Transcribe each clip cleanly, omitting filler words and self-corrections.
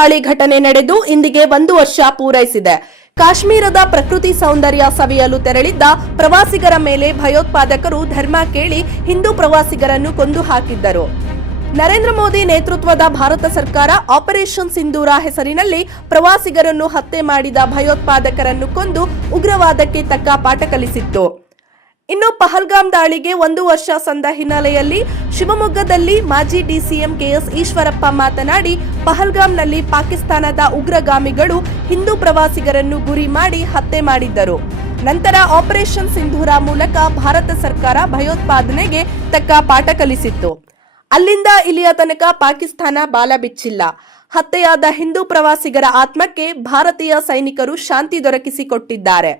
ದಾಳಿ ಘಟನೆ ನಡೆದು ಇಂದಿಗೆ 1 ವರ್ಷ ಪೂರೈಸಿದೆ. ಕಾಶ್ಮೀರದ ಪ್ರಕೃತಿ ಸೌಂದರ್ಯ ಸವಿಯಲು ತೆರಳಿದ್ದ ಪ್ರವಾಸಿಗರ ಮೇಲೆ ಭಯೋತ್ಪಾದಕರು ಧರ್ಮ ಕೇಳಿ ಹಿಂದೂ ಪ್ರವಾಸಿಗರನ್ನು ಕೊಂದು ಹಾಕಿದ್ದರು. ನರೇಂದ್ರ ಮೋದಿ ನೇತೃತ್ವದ ಭಾರತ ಸರ್ಕಾರ ಆಪರೇಷನ್ ಸಿಂಧೂರ ಹೆಸರಿನಲ್ಲಿ ಪ್ರವಾಸಿಗರನ್ನು ಹತ್ಯೆ ಮಾಡಿದ ಭಯೋತ್ಪಾದಕರನ್ನು ಕೊಂದು ಉಗ್ರವಾದಕ್ಕೆ ತಕ್ಕ ಪಾಠ ಕಲಿಸಿತ್ತು. ಇನ್ನು ಪಹಲ್ಗಾಮ್ ದಾಳಿಗೆ 1 ವರ್ಷ ಸಂದ ಹಿನ್ನೆಲೆಯಲ್ಲಿ ಶಿವಮೊಗ್ಗದಲ್ಲಿ ಮಾಜಿ ಡಿಸಿಎಂ ಕೆಎಸ್ ಈಶ್ವರಪ್ಪ ಮಾತನಾಡಿ, ಪಹಲ್ಗಾಮ್ನಲ್ಲಿ ಪಾಕಿಸ್ತಾನದ ಉಗ್ರಗಾಮಿಗಳು ಹಿಂದೂ ಪ್ರವಾಸಿಗರನ್ನು ಗುರಿ ಮಾಡಿ ಹತ್ಯೆ ಮಾಡಿದ್ದರು. ನಂತರ ಆಪರೇಷನ್ ಸಿಂಧೂರ ಮೂಲಕ ಭಾರತ ಸರ್ಕಾರ ಭಯೋತ್ಪಾದನೆಗೆ ತಕ್ಕ ಪಾಠ ಕಲಿಸಿತ್ತು. ಅಲ್ಲಿಂದ ಇಲ್ಲಿಯ ತನಕ ಪಾಕಿಸ್ತಾನ ಬಾಲ ಬಿಚ್ಚಿಲ್ಲ. ಹತ್ಯೆಯಾದ ಹಿಂದೂ ಪ್ರವಾಸಿಗರ ಆತ್ಮಕ್ಕೆ ಭಾರತೀಯ ಸೈನಿಕರು ಶಾಂತಿ ದೊರಕಿಸಿಕೊಟ್ಟಿದ್ದಾರೆ.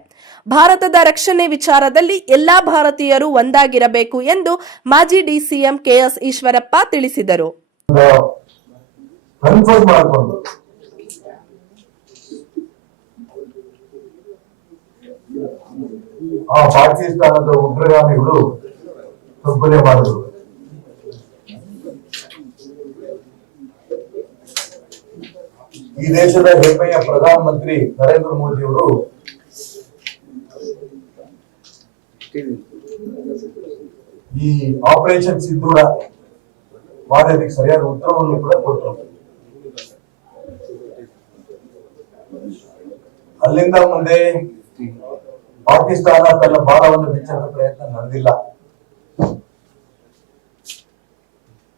ಭಾರತದ ರಕ್ಷಣೆ ವಿಚಾರದಲ್ಲಿ ಎಲ್ಲಾ ಭಾರತೀಯರು ಒಂದಾಗಿರಬೇಕು ಎಂದು ಮಾಜಿ ಡಿಸಿಎಂ ಕೆಎಸ್ ಈಶ್ವರಪ್ಪ ತಿಳಿಸಿದರು. ಪಾಕಿಸ್ತಾನದ ಉಗ್ರಗಾಮಿಗಳು ಕಬ್ಬಲೆ ಮಾಡಿದ್ರು. ಈ ದೇಶದ ಹೆಮ್ಮೆಯ ಪ್ರಧಾನಮಂತ್ರಿ ನರೇಂದ್ರ ಮೋದಿ ಅವರು ಈ ಆಪರೇಷನ್ ಸಿಂಧೂರ ಮಾಡಿ ಅದಕ್ಕೆ ಸರಿಯಾದ ಉತ್ತರವನ್ನು ಕೂಡ ಕೊಟ್ಟರು. ಅಲ್ಲಿಂದ ಮುಂದೆ ಪಾಕಿಸ್ತಾನ ತನ್ನ ಭಾರವನ್ನು ಬಿಚ್ಚುವ ಪ್ರಯತ್ನ ನಡೆದಿಲ್ಲ.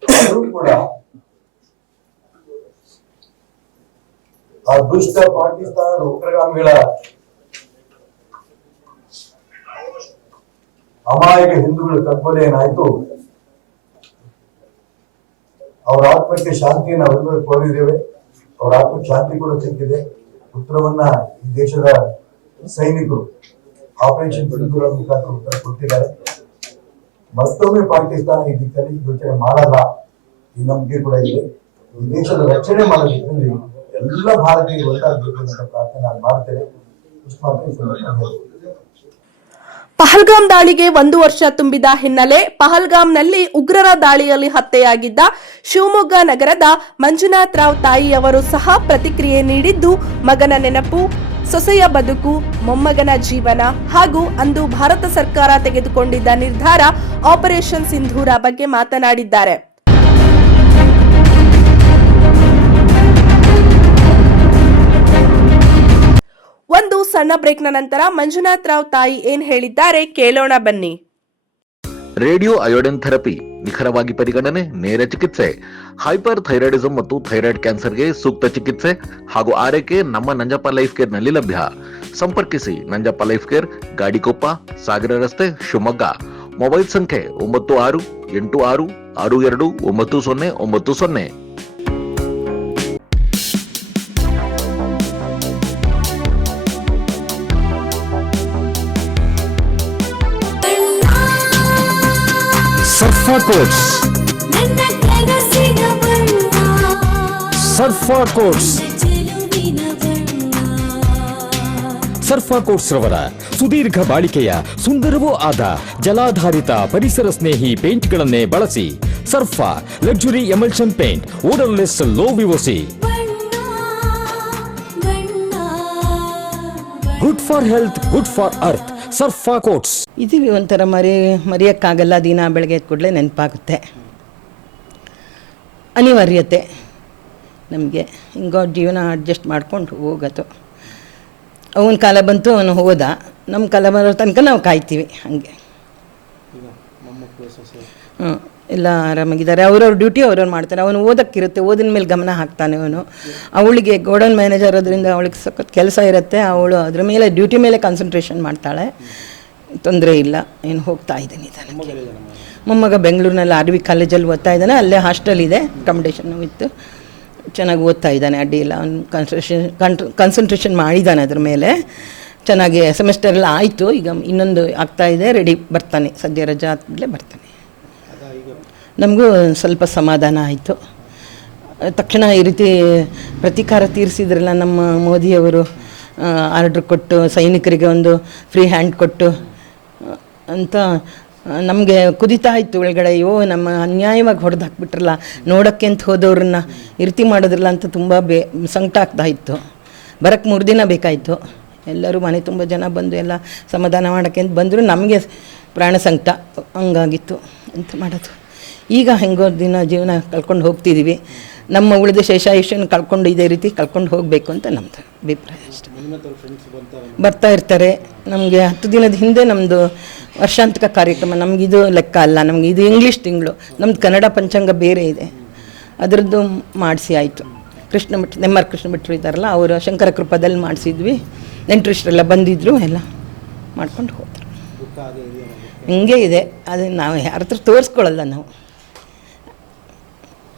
ಆದರೂ ಕೂಡ ಆ ದುಷ್ಟ ಪಾಕಿಸ್ತಾನದ ಉಗ್ರಗಾಮಿಗಳ ಅಮಾಯಕ ಹಿಂದೂಗಳ ಕಗ್ಬಲೆ ಏನಾಯ್ತು, ಅವರ ಆತ್ಮಕ್ಕೆ ಶಾಂತಿ ನಾವೆಲ್ಲರೂ ಕೋರಿದ್ದೇವೆ. ಅವರ ಆತ್ಮಕ್ಕೆ ಶಾಂತಿ ಕೂಡ ಸಿಕ್ಕಿದೆ. ಉತ್ತರವನ್ನ ಈ ದೇಶದ ಸೈನಿಕರು ಆಪರೇಷನ್ ಸಿಂಧೂರ ಮುಖಾಂತರ ಉತ್ತರ ಕೊಟ್ಟಿದ್ದಾರೆ. ಮತ್ತೊಮ್ಮೆ ಪಾಕಿಸ್ತಾನ ಈ ದಿಕ್ಕಲ್ಲಿ ಯೋಚನೆ ಮಾಡಲ್ಲ, ಈ ನಂಬಿಕೆ ಕೂಡ ಇದೆ. ಈ ದೇಶದ ರಕ್ಷಣೆ ಮಾಡೋದಕ್ಕೆ ಎಲ್ಲ ಭಾರತೀಯರು ಒಂದಾಗಬೇಕು ಅಂತ ಪ್ರಾರ್ಥನೆ ನಾನು ಮಾಡ್ತೇನೆ. ಪಹಲ್ಗಾಮ್ ದಾಳಿಗೆ 1 ವರ್ಷ ತುಂಬಿದ ಹಿನ್ನೆಲೆ ಪಹಲ್ಗಾಮ್ನಲ್ಲಿ ಉಗ್ರರ ದಾಳಿಯಲ್ಲಿ ಹತ್ಯೆಯಾಗಿದ್ದ ಶಿವಮೊಗ್ಗ ನಗರದ ಮಂಜುನಾಥ್ ರಾವ್ ತಾಯಿಯವರು ಸಹ ಪ್ರತಿಕ್ರಿಯೆ ನೀಡಿದ್ದು, ಮಗನ ನೆನಪು, ಸೊಸೆಯ ಬದುಕು, ಮೊಮ್ಮಗನ ಜೀವನ ಹಾಗೂ ಅಂದು ಭಾರತ ಸರ್ಕಾರ ತೆಗೆದುಕೊಂಡಿದ್ದ ನಿರ್ಧಾರ ಆಪರೇಷನ್ ಸಿಂಧೂರ ಬಗ್ಗೆ ಮಾತನಾಡಿದ್ದಾರೆ. ಒಂದು ಸಣ್ಣ ಬ್ರೇಕ್ನ ನಂತರ ಮಂಜುನಾಥ್ ರಾವ್ ತಾಯಿ ಏನ್ ಹೇಳಿದ್ದಾರೆ ಕೇಳೋಣ ಬನ್ನಿ. ರೇಡಿಯೋ ಅಯೋಡಿನ್ ಥೆರಪಿ ನಿಖರವಾಗಿ ಪರಿಗಣನೆ, ನೇರ ಚಿಕಿತ್ಸೆ, ಹೈಪರ್ ಥೈರಾಯ್ಡಿಸಂ ಮತ್ತು ಥೈರಾಯ್ಡ್ ಕ್ಯಾನ್ಸರ್ಗೆ ಸೂಕ್ತ ಚಿಕಿತ್ಸೆ ಹಾಗೂ ಆರೈಕೆ ನಮ್ಮ ನಂಜಪ್ಪ ಲೈಫ್ ಕೇರ್ ನಲ್ಲಿ ಲಭ್ಯ. ಸಂಪರ್ಕಿಸಿ ನಂಜಪ್ಪ ಲೈಫ್ ಕೇರ್, ಗಾಡಿಕೊಪ್ಪ, ಸಾಗರ ರಸ್ತೆ, ಶಿವಮೊಗ್ಗ. ಮೊಬೈಲ್ ಸಂಖ್ಯೆ 9686629090. ಸರ್ಫಾ ಕೋಟ್ಸ್, ಸರ್ಫಾ ಕೋಟ್ಸ್, ಸರ್ಫಾ ಕೋಟ್ಸ್ ರವರ ಸುದೀರ್ಘ ಬಾಳಿಕೆಯ ಸುಂದರವೂ ಆದ ಜಲಾಧಾರಿತ ಪರಿಸರ ಸ್ನೇಹಿ ಪೇಂಟ್ಗಳನ್ನೇ ಬಳಸಿ. Surfa luxury emulsion paint, odourless, low VOC, good for health, good for earth. Surfa coats. ಇದೀವಿ ಒಂಥರ ಮರೆಯೋಕ್ಕಾಗಲ್ಲ. ದಿನ ಬೆಳಗ್ಗೆ ಎದ್ದ ಕೂಡಲೇ ನೆನಪಾಗುತ್ತೆ. ಅನಿವಾರ್ಯತೆ ನಮಗೆ. ಹಿಂಗೋ ಜೀವನ ಅಡ್ಜಸ್ಟ್ ಮಾಡ್ಕೊಂಡು ಹೋಗೋದು. ಅವನ ಕಾಲ ಬಂತು, ಅವನು ಹೋದ. ನಮ್ಮ ಕಾಲ ಬರೋ ತನಕ ನಾವು ಕಾಯ್ತೀವಿ. ಹಾಗೆ ಎಲ್ಲ ಆರಾಮಾಗಿದ್ದಾರೆ. ಅವ್ರವ್ರ ಡ್ಯೂಟಿ ಅವ್ರವ್ರು ಮಾಡ್ತಾರೆ. ಅವನು ಓದೋಕ್ಕಿರುತ್ತೆ, ಓದಿನ ಮೇಲೆ ಗಮನ ಹಾಕ್ತಾನೆ ಅವನು. ಅವಳಿಗೆ ಗೋಡನ್ ಮ್ಯಾನೇಜರ್ ಅದರಿಂದ ಅವಳಿಗೆ ಸಖತ್ ಕೆಲಸ ಇರುತ್ತೆ. ಅವಳು ಅದ್ರ ಮೇಲೆ ಡ್ಯೂಟಿ ಮೇಲೆ ಕಾನ್ಸಂಟ್ರೇಷನ್ ಮಾಡ್ತಾಳೆ. ತೊಂದರೆ ಇಲ್ಲ, ಏನು ಹೋಗ್ತಾ ಇದ್ದೀನಿ. ಮೊಮ್ಮಗ ಬೆಂಗಳೂರಿನಲ್ಲಿ RV ಕಾಲೇಜಲ್ಲಿ ಓದ್ತಾ ಇದ್ದಾನೆ. ಅಲ್ಲೇ ಹಾಸ್ಟೆಲ್ ಇದೆ, ಅಕಾಮಿಡೇಷನ್ ಇತ್ತು. ಚೆನ್ನಾಗಿ ಓದ್ತಾ ಇದ್ದಾನೆ, ಅಡ್ಡಿ ಇಲ್ಲ. ಅವನು ಕಾನ್ಸಂಟ್ರೇಷನ್ ಮಾಡಿದ್ದಾನೆ ಅದ್ರ ಮೇಲೆ. ಚೆನ್ನಾಗಿ ಸೆಮಿಸ್ಟರ್ ಎಲ್ಲ ಆಯಿತು. ಈಗ ಇನ್ನೊಂದು ಆಗ್ತಾಯಿದೆ, ರೆಡಿ. ಬರ್ತಾನೆ, ಸದ್ಯ ರಜಾ ಆದಮೇಲೆ ಬರ್ತಾನೆ. ನಮಗೂ ಸ್ವಲ್ಪ ಸಮಾಧಾನ ಆಯಿತು. ತಕ್ಷಣ ಈ ರೀತಿ ಪ್ರತೀಕಾರ ತೀರಿಸಿದ್ರಲ್ಲ ನಮ್ಮ ಮೋದಿಯವರು, ಆರ್ಡ್ರ್ ಕೊಟ್ಟು ಸೈನಿಕರಿಗೆ ಒಂದು ಫ್ರೀ ಹ್ಯಾಂಡ್ ಕೊಟ್ಟು ಅಂತ ನಮಗೆ ಕುದಿತಾ ಇತ್ತು ಒಳಗಡೆ, ಅಯ್ಯೋ ನಮ್ಮ ಅನ್ಯಾಯವಾಗಿ ಹೊಡೆದು ಹಾಕ್ಬಿಟ್ರಲ್ಲ, ನೋಡೋಕ್ಕೆ ಅಂತ ಹೋದವ್ರನ್ನ ಈ ರೀತಿ ಮಾಡಿದ್ರಲ್ಲ ಅಂತ ತುಂಬ ಸಂಕಟ ಆಗ್ತಾ ಇತ್ತು. ಬರೋಕ್ಕೆ 3 ದಿನ ಬೇಕಾಯಿತು. ಎಲ್ಲರೂ ಮನೆ ತುಂಬ ಜನ ಬಂದು ಎಲ್ಲ ಸಮಾಧಾನ ಮಾಡೋಕ್ಕೆ ಅಂತ ಬಂದರು. ನಮಗೆ ಪ್ರಾಣ ಸಂಕಟ ಹಂಗಾಗಿತ್ತು. ಎಂತ ಮಾಡೋದು, ಈಗ ಹೆಂಗೋ ದಿನ ಜೀವನ ಕಳ್ಕೊಂಡು ಹೋಗ್ತಿದ್ದೀವಿ. ನಮ್ಮ ಉಳಿದ ಶೇಷಾಯುಷ್ಯನ ಕಳ್ಕೊಂಡು ಇದೇ ರೀತಿ ಕಳ್ಕೊಂಡು ಹೋಗಬೇಕು ಅಂತ ನಮ್ಮದು ಅಭಿಪ್ರಾಯ ಅಷ್ಟೇ. ಬರ್ತಾ ಇರ್ತಾರೆ. ನಮಗೆ 10 ದಿನದ ಹಿಂದೆ ನಮ್ಮದು ವರ್ಷಾಂತಿಕ ಕಾರ್ಯಕ್ರಮ, ನಮಗಿದು ಲೆಕ್ಕ ಅಲ್ಲ, ನಮಗೆ ಇದು ಇಂಗ್ಲೀಷ್ ತಿಂಗಳು, ನಮ್ಮದು ಕನ್ನಡ ಪಂಚಾಂಗ ಬೇರೆ ಇದೆ, ಅದರದ್ದು ಮಾಡಿಸಿ ಆಯಿತು. ನೆಮ್ಮರ್ ಕೃಷ್ಣ ಭಟ್ರು ಇದ್ದಾರಲ್ಲ, ಅವರು ಶಂಕರ ಕೃಪದಲ್ಲಿ ಮಾಡಿಸಿದ್ವಿ. ನೆಂಟರಿಷ್ಟರೆಲ್ಲ ಬಂದಿದ್ದರು, ಎಲ್ಲ ಮಾಡ್ಕೊಂಡು ಹೋದ್ರು. ಹಿಂಗೆ ಇದೆ, ಅದನ್ನು ನಾವು ಯಾರ ಹತ್ರ ತೋರಿಸ್ಕೊಳ್ಳಲ್ಲ ನಾವು.